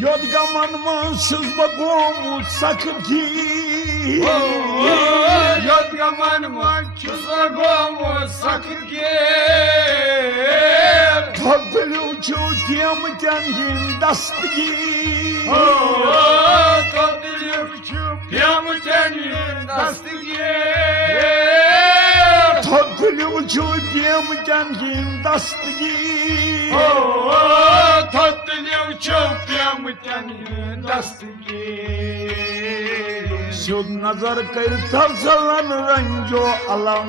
Yod gaman mansız bagomut sakıki Yod gaman mansız bagomut sakıki Tadlı uçutiyam tengin dastgi Tadlı uçutiyam tengin dastgi Tadlı uçutiyam tengin dastgi Tadlı uçutiyam tengin dastgi Şud nazar kır tavsalan ranjo alam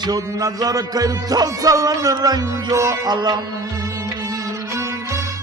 Şud nazar kır tavsalan ranjo alam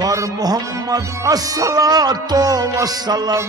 Bar Muhammed assalatu vesselam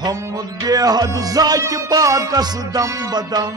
Hamd behad zat bakas dam badam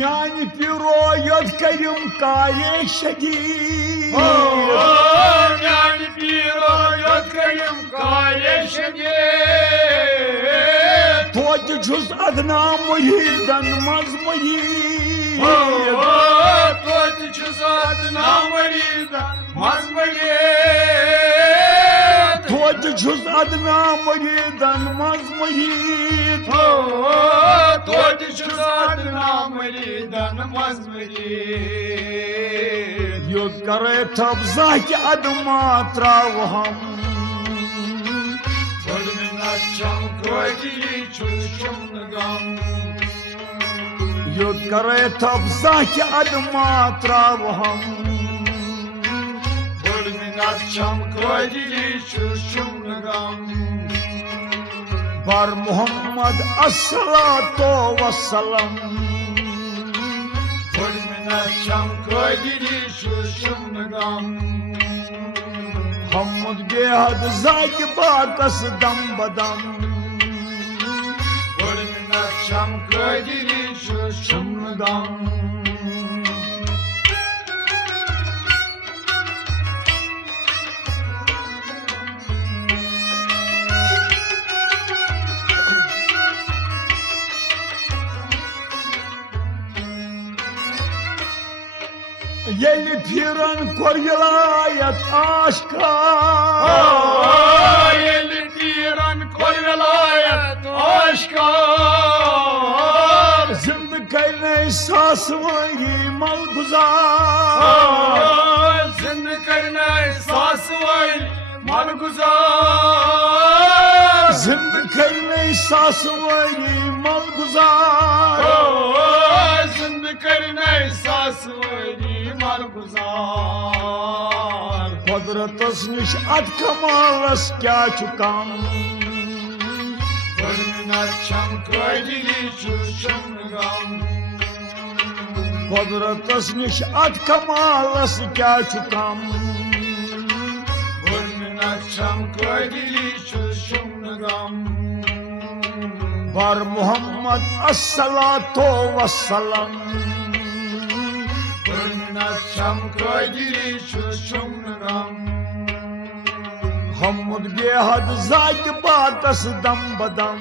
Мяни перо йод карим кае шаги Мяни перо йод карим кае шаги Тоти чуз одна муридан маз муrid توتہِ چھُ زاد نامریٖدا مزمگے توتہِ چھُس ادنا مریٖدن منٛز مریٖد توتہِ چھُ زاد نامریٖدن مزمگے یوٚت کرے تھپ زاکہِ ادما تراوہم بٔڑ مِنت چھم کٲجی چھُس شُمنہٕ غم یوٚت کرے تھپ زاکہِ ادما تراوہم بٔڑ مِنت چھم کٲجی چھُس شُمنہٕ غم بر محمد الصلاۃ وسلام بٔڑ مِنت چھم کٲجی چھُس شُمنہٕ غم حمد بے حد زاکہِ باقس دم بدم بٔڑ مِنت چھم کٲجی چھُس شُمنہٕ غم ییٚلہِ پھِرن کوٚر وِلایت آشکار ییٚلہِ پیٖرن کوٚر وِلایت آشکار زِندٕ کرنَے ساسہٕ ؤری مل گُزار زِندٕ کرنَے ساسہٕ ؤرۍ مل گُزار زِندٕ کرنَے ساسہٕ ؤری مل گُزار زِندٕ کرنَے ساسہٕ ؤری مل گُزار قۄدرتس نِش اتھ کمالس کیٛاہ چھُ کم بٔڑ مِنت چھم کٲجی چھُس شُمنہٕ غم قۄدرتس نِش اتھ کمالس کیٛاہ چھُ کم بٔڑ مِنت چھم کٲجی چھُس شُمنہٕ غم بر محمد الصلاۃ وسلام بٔڑ مِنت چھم کٲجی چھُس شُمنہٕ غم حمد بے حد زاکہِ باقس دم بدم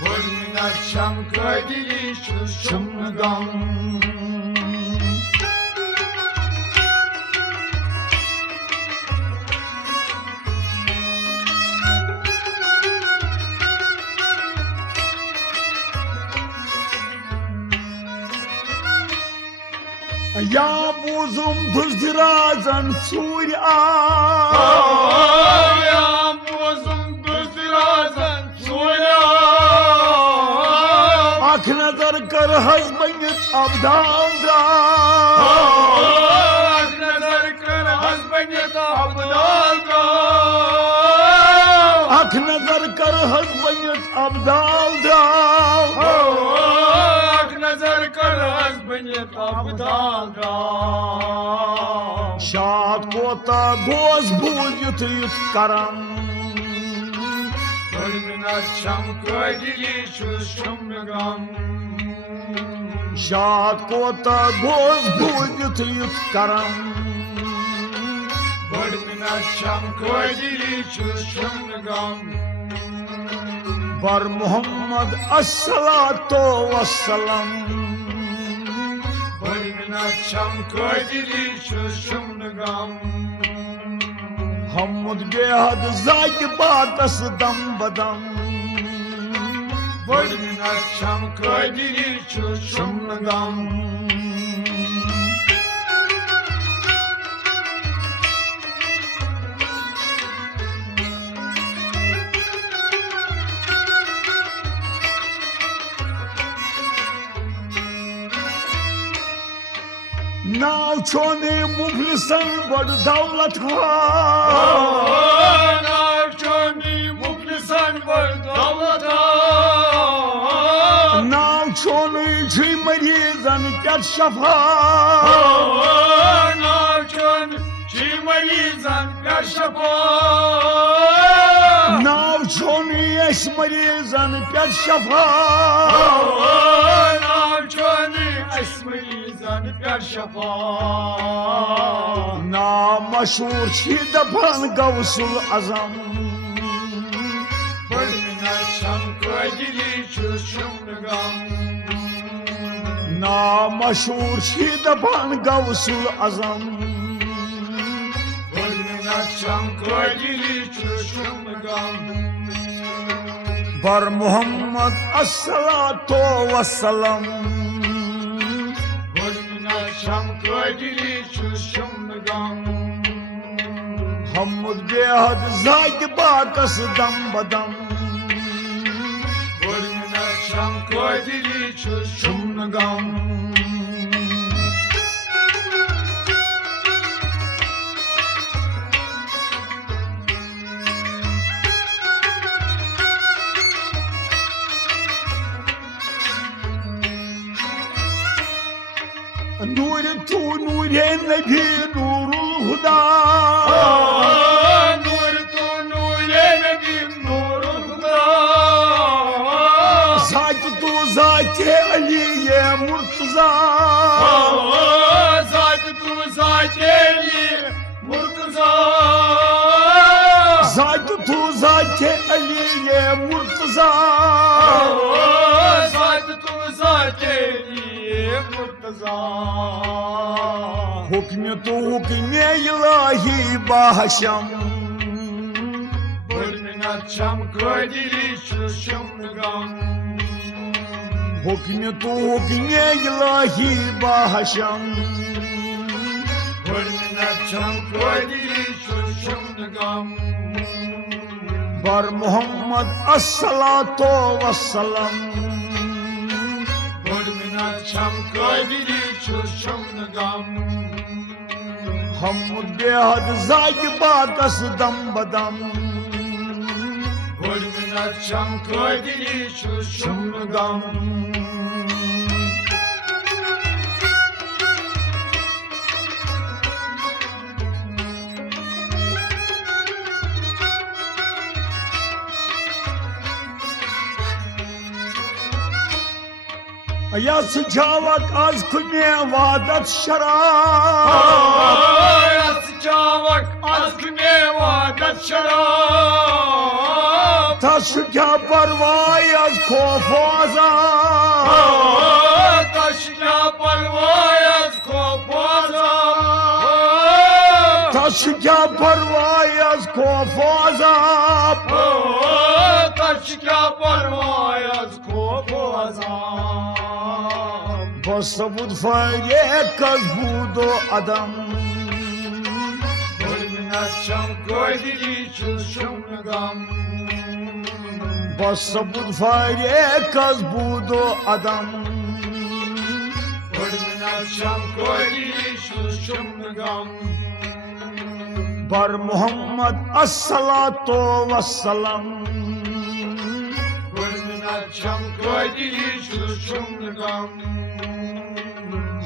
بٔڑ مِنت چھم کٲجی چھُس شُمنہٕ غم یا بوٗزُم دُزدِرازن ژوٗرِ یا بوزُم دُزدِرازن ژوٗرِ اکھ نظر کر حظ بٔنِتھ ابدال درٛاو اکھ نظر کر حظ بٔنِتھ ابدال درٛاو اکھ نظر کر حظ بٔنِتھ ابدال درٛاو اکھ نظر کر حظ بٔنِتھ ابدال درٛاو شاد کوتاہ گوس بوٗزِتھ یُتھ کرم بٔڑ مِنت چھم کٲجی چھُس شُمنہٕ غم شاد کوتاہ گوس بوٗزِتھ یُتھ کرم بٔڑ مِنت چھم کٲجی چھُس شُمنہٕ غم بر محمد الصلاۃ وسلام بٔڑ مِنت چھم کٲجی چھُس شُمنہٕ غم حمد بے حد زاکہِ باقس دم بدم بٔڑ مِنت چھم کٲجی چھُس شُمنہٕ غم ناو چھونے مفلسن بڑ دولت ناو چھونے مفلسن بڑ دولت ناو چھونے چھُے مریضن پٮ۪ٹھ شفا ناو چھونے چھُے مریضن پٮ۪ٹھ شفا ناو چھونے اَسہِ مریضن پٮ۪ٹھ شفا ناو چھونے اَسہِ مریضن پٮ۪ٹھ شفا ناو مشہوٗر چھِ دپان غوث العظم بٔڑ مِنت چھم کٲجی چھُس شُمنہٕ غم نامشهور شید پان گوسل ازم Gönlün açan koydili çuşumgan بر محمد الصلاة والسلام Gönlün açan koydili çuşumgan حمد بیاد زاید باکس دم بدم Gönlün açan koydili çuşumgan نور تو نور نبی نور الهدى Nur tu nur nebi nurullah ذات تو ذات علی Murtaza Zat tu zateli murtaza ذات تو ذات علی Murtaza Zat tu zateli murtaza حکم تو حکم الهی باشم Gönlün açam koydili çuşumgan حکم تو حکم الهی باشم Gönlün açam koydili çuşumgan بر محمد الصلاة والسلام Gönlün açam koydili çuşumgan حمد بیاد زاید باکس دم بدم Gönlün açam koydili çuşumgan یا سجاوت از کنی وادت شراب Sıcak az güne vadet şarap تشکا پروای از کوفازا Taşya parvay az kopaza تشکا پروای از کوفازا Taşya parvay az kopaza بس بود فایده کز بود و ادم Gönlün açam koydili çuşumgan بس بود فایده کز بود و ادم Gönlün açam koydili çuşumgan بر محمد الصلاة والسلام Gönlün açam koydili çuşumgan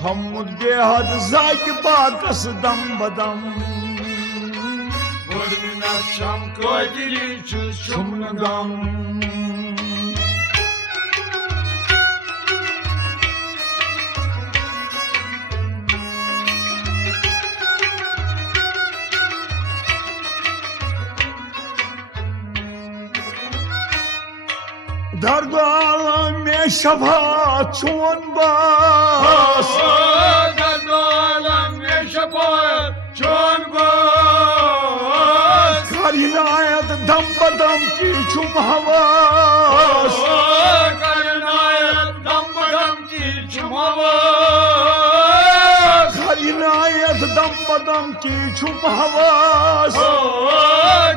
حمد بیاد زاید باکس دم بدم Gönlün açam koydili çuşumgan درد عالم شفاعت چون باز Derd alem yaşapar çön bas کاری ناید دم بدم کی چون حواس Karın ayet dambadan ki çumavas کاری ناید دم بدم کی چون حواس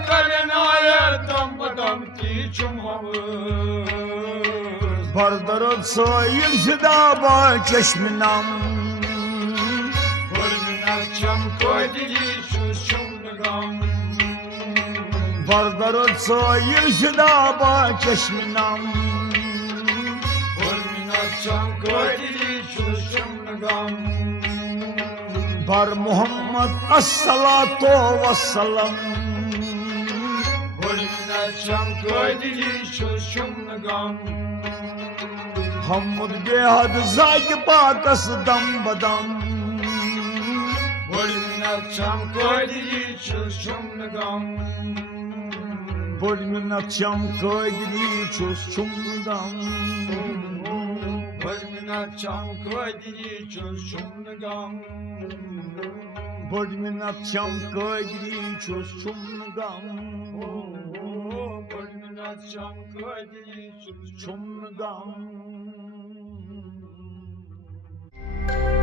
Karın ayet dambadan ki çumavas بردرد سایل شده با چشم نم Gönlün açam koydili çuşumgan بردرد سایل شده با چشم نم Gönlün açam koydili çuşumgan بر محمد الصلاة والسلام Gönlün açam koydili çuşumgan حمد بیاد زاید باکس دم بدم Gönlün açam koydili çuşumgan بر من نقشم کایدی چوز چومدم 벌미나 창거지리 주춤강 벌면 앞참 거들이 주춤강 벌미나 창거지리 주춤강 춤강